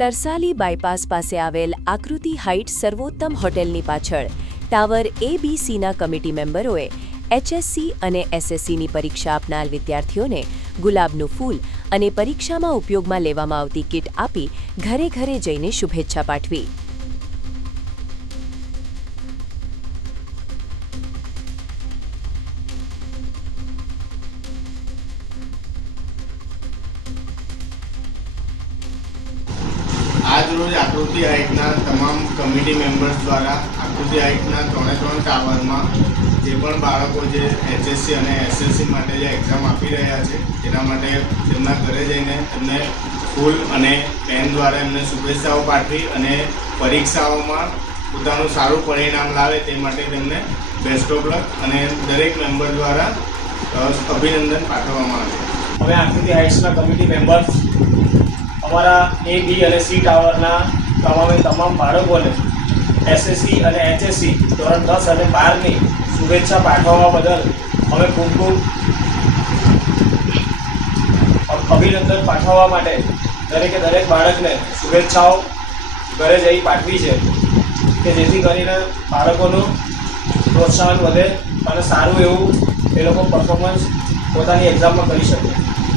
Tarsali bypass પાસે આવેલ આકૃતિ હાઇટ્સ સર્વોત્તમ હોટેલની પાછળ ટાવર ABCના કમિટી મેમ્બરોએ HSC અને SSCની પરીક્ષા આપનાર વિદ્યાર્થીઓને ગુલાબનું ફૂલ અને પરીક્ષામાં ઉપયોગમાં લેવામાં આવતી કીટ આપી ઘરે ઘરે જઈને શુભેચ્છા પાઠવી. આજરોજ આકૃતિ હાઇટના તમામ કમિટી મેમ્બર્સ દ્વારા આકૃતિ હાઇટના 3 ટાવરમાં જે પણ બાળકો જે HSC અને SSC માટે જે એક્ઝામ આપી રહ્યા છે તેના માટે તેમના ઘરે જઈને તેમને ફૂલ અને પેન દ્વારા એમને શુભેચ્છાઓ પાઠવી અને પરીક્ષાઓમાં પોતાનું સારું પરિણામ લાવે તે માટે તેમને બેસ્ટ ઓફ લક અને દરેક મેમ્બર દ્વારા અભિનંદન પાઠવવામાં આવે. અમે આકૃતિ હાઇટ્સના કમિટી મેમ્બર્સ અમારા A, B અને C ટાવરના તમામ બાળકોને SSC અને HSC ધોરણ 10 અને 12ની શુભેચ્છા પાઠવવા બદલ અમે ખૂબ અભિનંદન પાઠવવા માટે દરેક બાળકને શુભેચ્છાઓ ઘરે જઈ પાઠવી છે કે જેથી કરીને બાળકોનું પ્રોત્સાહન વધે અને સારું એવું એ લોકો પરફોર્મન્સ પોતાની એક્ઝામમાં કરી શકે.